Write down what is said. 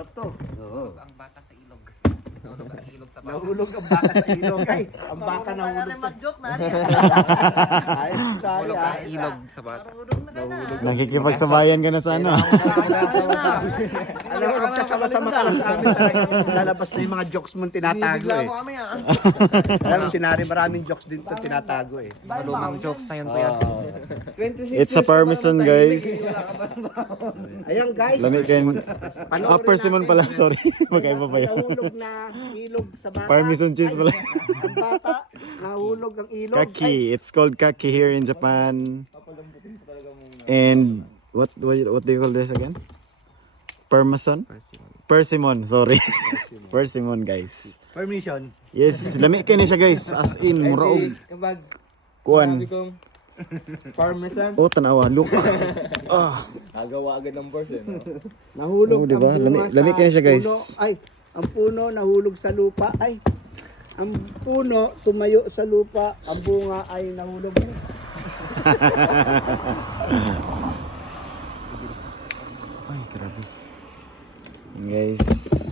Sarap to. Oo. Ang bata sa ilog. Nahulog ang ilog sa bata. Nahulog ang baka sa ilog ay. Ang baka nahulog sa... Mag-joke na. Ayos tayo Nahulog ah. ang ilog sa bata. Nakikipagsabayan ka na sa ano. Alam mo, magsasama-sama ka lang sa amin talaga. Lalabas na yung mga jokes mong tinatago eh. kami ah. Alam mo, sinari maraming jokes din to tinatago eh. Malumang jokes na yun po yan. 26 It's a parmesan, guys. Ayan guys. Lami kayo. Panoorin Ah, persimmon natin pala. ang- Sorry. Magkaiba pa yun. Nahulog na ilog sa bata. Parmesan cheese pala. Ang bata, nahulog ang ilog. Ay, Kaki. It's called kaki here in Japan. And what do you call this again? Parmesan? Persimmon, sorry. Persimmon, guys. permission. Yes, lami kayo na siya, guys. As in, muraog. Kapag Kuan. kong parmesan, Oh, tanawa. Look. Ah. agawa agad ng boss eh. Nahulog Oo, diba? ang bunga Lami- lami kayo siya, guys. puno. Ay, ang puno nahulog sa lupa. Ay, ang puno tumayo sa lupa. Ang bunga ay nahulog. Ay, grabe. Guys.